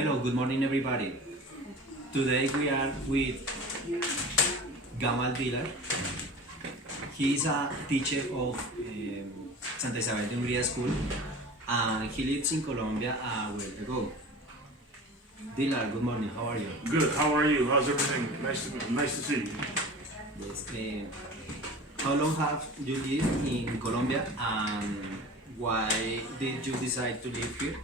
Hello, good morning, everybody. Today we are with Gamal Dilar. He is a teacher of Santa Isabel de Hungría School and he lives in Colombia a while ago. Dilar, good morning, how are you? Good. How are you? How's everything? Nice to see you. Yes, how long have you lived in Colombia and why did you decide to live here?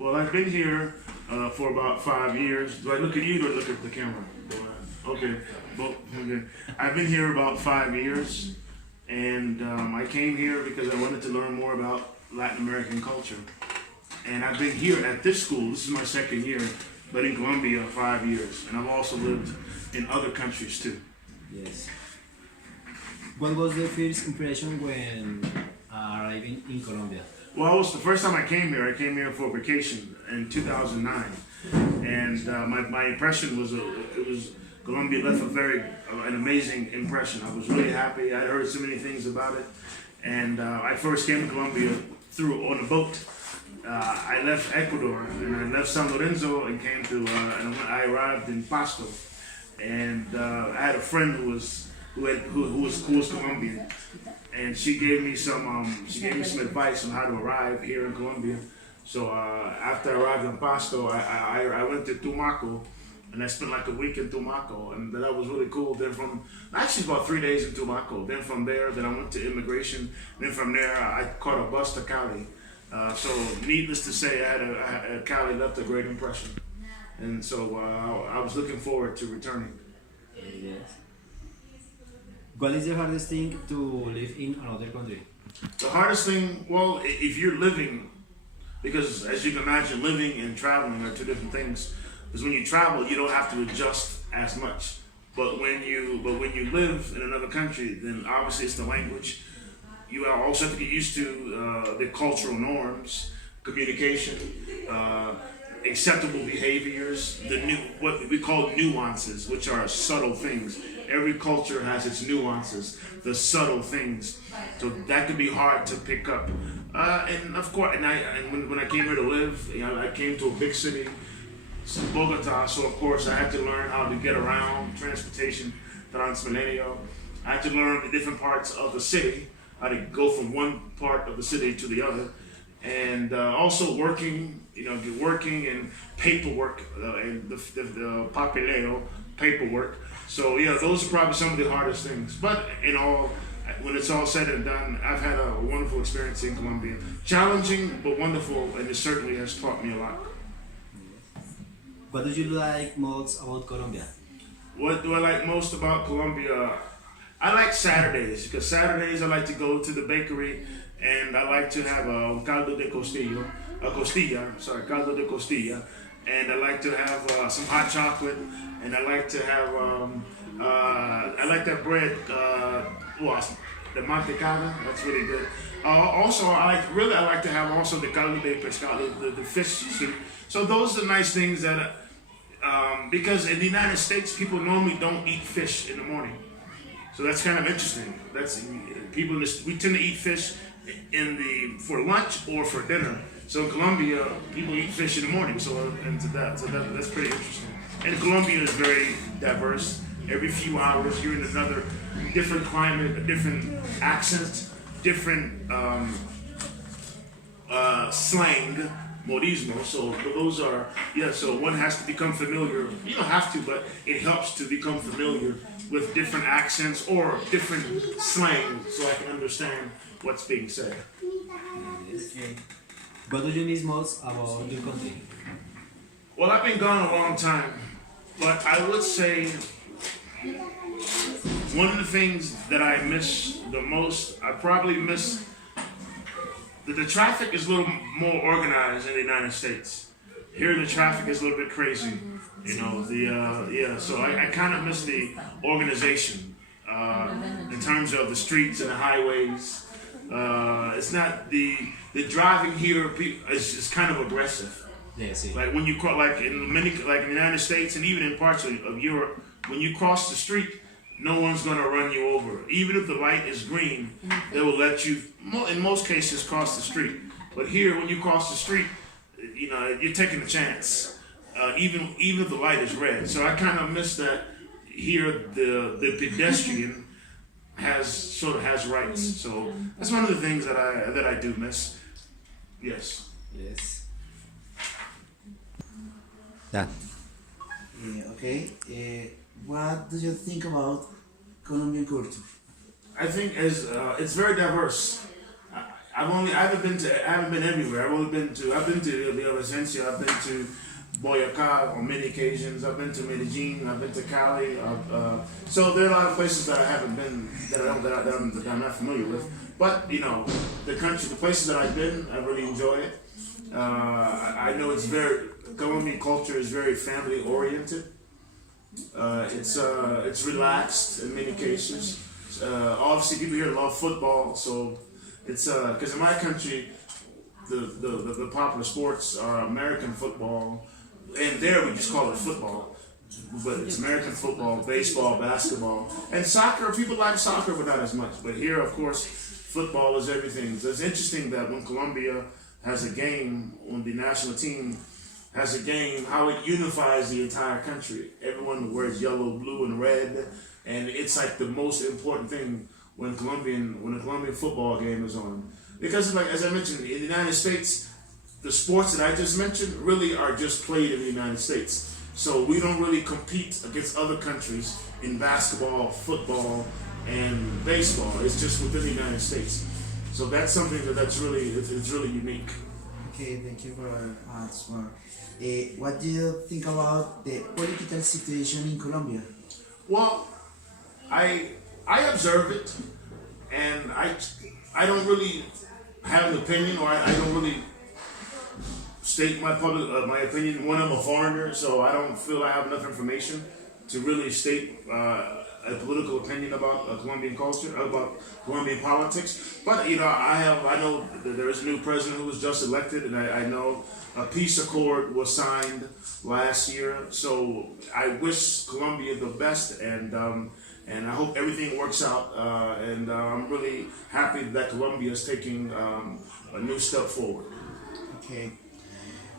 Well, I've been here for about 5 years. Do I look at you or look at the camera? Okay. Both. Okay. I've been here about 5 years, and I came here because I wanted to learn more about Latin American culture. And I've been here at this school. This is my second year, but in Colombia 5 years, and I've also lived in other countries too. Yes. What was the first impression when arriving in Colombia? Well, the first time I came here for vacation in 2009, and my impression was Colombia left an amazing impression. I was really happy. I'd heard so many things about it, and I first came to Colombia on a boat. I left Ecuador and I left San Lorenzo and came to and I arrived in Pasto, and I had a friend who was Colombian, and she gave me some advice on how to arrive here in Colombia. So after I arrived in Pasto, I went to Tumaco, and I spent like a week in Tumaco, and that was really cool. Then actually about 3 days in Tumaco. Then from there, I went to immigration. Then from there, I caught a bus to Cali. So needless to say, Cali left a great impression, and so I was looking forward to returning. Yes. What is the hardest thing to live in another country? The hardest thing, well, if you're living, because as you can imagine, living and traveling are two different things. Because when you travel, you don't have to adjust as much. But when you live in another country, then obviously it's the language. You also have to get used to the cultural norms, communication, acceptable behaviors, what we call nuances, which are subtle things. Every culture has its nuances, the subtle things. So that can be hard to pick up. And of course, when I came here to live, I came to a big city, Bogota. So of course, I had to learn how to get around, transportation, Transmilenio. I had to learn the different parts of the city, how to go from one part of the city to the other, and also working and paperwork, and the papeleo, paperwork. So yeah, those are probably some of the hardest things. But when it's all said and done, I've had a wonderful experience in Colombia. Challenging, but wonderful, and it certainly has taught me a lot. What do you like most about Colombia? What do I like most about Colombia? I like Saturdays, because Saturdays I like to go to the bakery and I like to have a caldo de costilla, caldo de costilla, and I like to have some hot chocolate, and I like to have I like that bread, the mantecada. That's really good. Also, I like to have also the caldo de pescado, the fish soup. So those are nice things that because in the United States people normally don't eat fish in the morning. So that's kind of interesting. We tend to eat fish for lunch or for dinner. So in Colombia, people eat fish in the morning. So that's pretty interesting. And Colombia is very diverse. Every few hours, you're in another different climate, a different accent, different slang, modismo. So those are So one has to become familiar. You don't have to, but it helps to become familiar with different accents or different slang, so I can understand what's being said. Yes. What do you miss most about your country? Well, I've been gone a long time, but I would say one of the things that I miss the most, I probably miss that the traffic is a little more organized in the United States. Here the traffic is a little bit crazy, so I kind of miss the organization in terms of the streets and the highways. It's not the driving here is kind of aggressive. Yes, like when you cross, like in the United States and even in parts of Europe, when you cross the street, no one's gonna run you over. Even if the light is green, they will let you, in most cases, cross the street. But here, when you cross the street, you're taking a chance. even if the light is red. So I kind of miss that. Here, the pedestrian has rights. So that's one of the things that I do miss. Yes. Yes. Yeah. Okay. What do you think about Colombian culture? I think it's very diverse. I haven't been everywhere. I've been to Villavicencio. I've been to Boyacá on many occasions. I've been to Medellin. I've been to Cali. So there are a lot of places that I haven't been that I'm not familiar with. But you know, the places that I've been, I really enjoy it. I know Colombian culture is very family oriented. It's relaxed in many cases. Obviously, people here love football, so it's because in my country, the popular sports are American football, and there we just call it football, but it's American football, baseball, basketball, and soccer. People like soccer, but not as much. But here, of course, football is everything. So it's interesting that when Colombia has a game, when the national team has a game, how it unifies the entire country. Everyone wears yellow, blue, and red, and it's like the most important thing when a Colombian football game is on. Because, like as I mentioned, in the United States, the sports that I just mentioned really are just played in the United States. So we don't really compete against other countries in basketball, football, and baseball. It's just within the United States. So that's something that's really it's really unique. Okay, thank you for answer. What do you think about the political situation in Colombia? Well, I observe it, and I don't really have an opinion, or I don't really state my opinion. One, I'm a foreigner, so I don't feel I have enough information to really state a political opinion about Colombian culture, about Colombian politics. But you know, I know that there is a new president who was just elected, and I know a peace accord was signed last year. So I wish Colombia the best, and I hope everything works out. And I'm really happy that Colombia is taking a new step forward. Okay.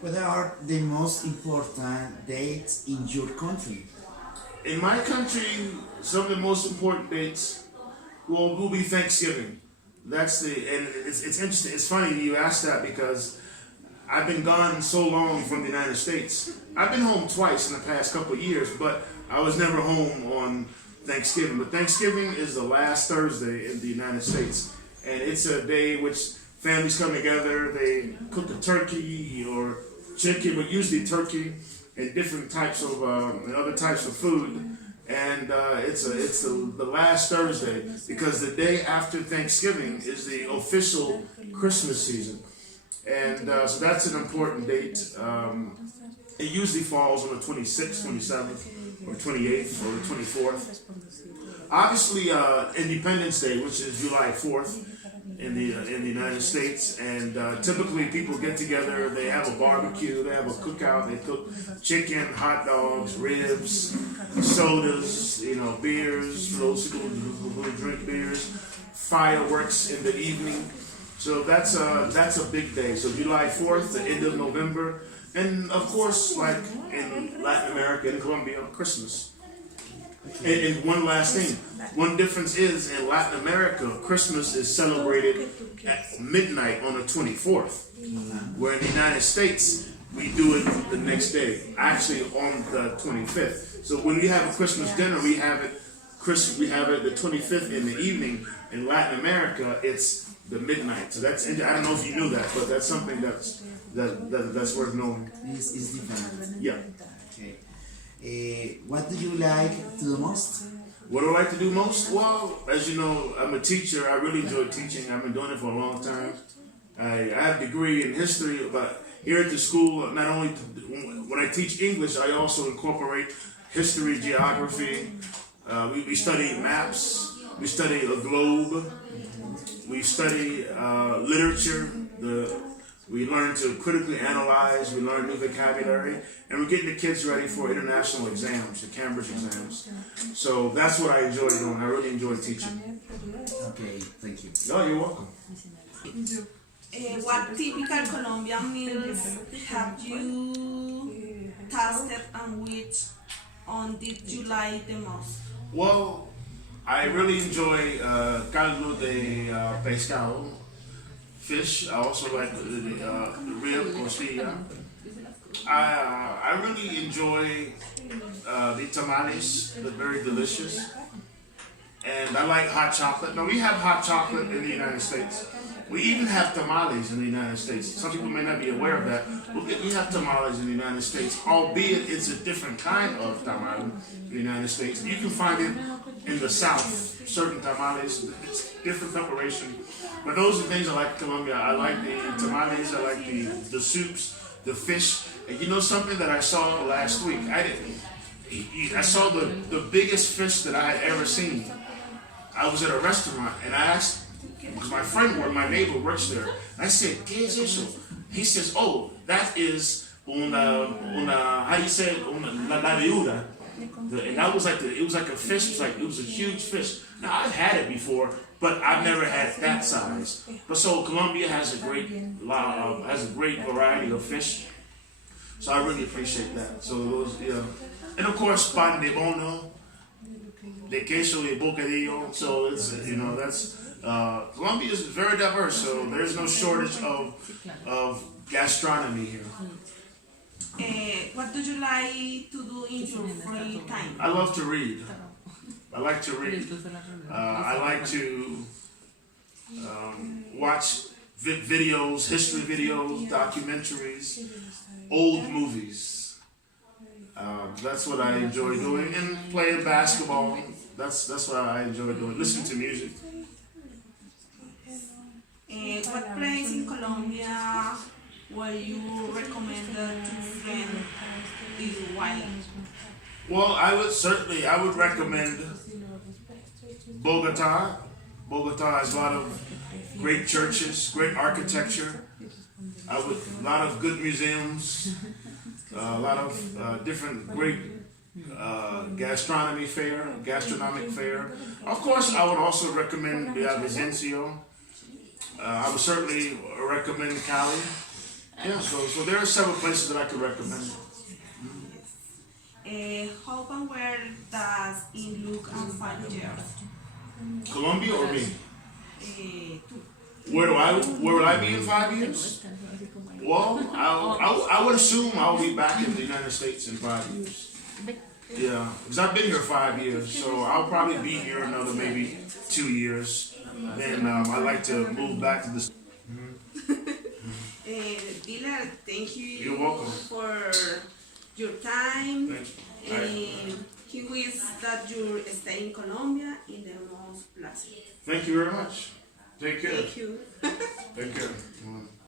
What are the most important dates in your country? In my country, some of the most important dates will be Thanksgiving. And it's interesting. It's funny you asked that because I've been gone so long from the United States. I've been home twice in the past couple of years, but I was never home on Thanksgiving. But Thanksgiving is the last Thursday in the United States, and it's a day which families come together. They cook a turkey or chicken, but usually turkey, and different types of and other types of food. And it's the last Thursday because the day after Thanksgiving is the official Christmas season. And so that's an important date. It usually falls on the 26th, 27th, or 28th, or the 24th. Obviously, Independence Day, which is July 4th in the United States, and typically people get together. They have a barbecue, they have a cookout. They cook chicken, hot dogs, ribs, sodas, beers for those who drink beers, fireworks in the evening. So that's a big day. So July 4th, the end of November, and of course, like in Latin America, in Colombia, Christmas. And one last thing, one difference is in Latin America, Christmas is celebrated at midnight on the 24th, where in the United States, we do it the next day, actually on the 25th. So when we have a Christmas dinner, we have it the 25th in the evening. In Latin America, it's the midnight. So I don't know if you knew that, but that's something that's worth knowing. It's different. Yeah. Okay. What do you like to do most? What do I like to do most? Well, as you know, I'm a teacher. I really enjoy teaching. I've been doing it for a long time. I have a degree in history, but here at the school, not only when I teach English, I also incorporate history, geography. We study maps. We study a globe. We study literature. We learn to critically analyze. We learn new vocabulary. And we're getting the kids ready for international exams, the Cambridge exams. So that's what I enjoy doing. I really enjoy teaching. Okay, thank you. Oh, you're welcome. What typical Colombian meals have you tasted and which one did you like the most? Well, I really enjoy caldo de pescado, fish. I also like the rib costilla. I really enjoy the tamales. They're very delicious. And I like hot chocolate. Now, we have hot chocolate in the United States. We even have tamales in the United States. Some people may not be aware of that. But we have tamales in the United States, albeit it's a different kind of tamale in the United States. You can find it in the South, certain tamales. It's different preparation. But those are things I like in Colombia. I like the tamales, I like the soups, the fish. And you know something that I saw last week? I saw the biggest fish that I had ever seen. I was at a restaurant and I asked, because my friend or my neighbor works there, I said, ¿Qué es eso? He says, oh, that is how do you say it? La viuda. And that was like it was like a fish. It was a huge fish. Now I've had it before, but I've never had that size. But so Colombia has a great variety of fish. So I really appreciate that. So those, yeah, and of course pan de bono, de queso y bocadillo. So it's that's Colombia is very diverse. So there's no shortage of gastronomy here. What do you like to do in your free time? I love to read. I like to read. I like to watch videos, history videos, documentaries, old movies. That's what I enjoy doing, and playing basketball. That's what I enjoy doing. Listen to music. What place in Colombia were you recommended to friend is white? Well, I would recommend Bogota. Bogota has a lot of great churches, great architecture, a lot of good museums, a lot of different great gastronomic fare. Of course, I would also recommend Villavicencio. I would certainly recommend Cali. Yeah, so there are several places that I could recommend. How and where does it look in 5 years? Colombia or me? Two. Where would I be in 5 years? Well, I would assume I'll be back in the United States in 5 years. Yeah, because I've been here 5 years, so I'll probably be here another maybe 2 years. Then I'd like to move back to this. Dylan, thank you. You're welcome. For your time. Thank you. He wishes that you stay in Colombia in the most pleasant. Thank you very much. Take care. Thank you. Take care.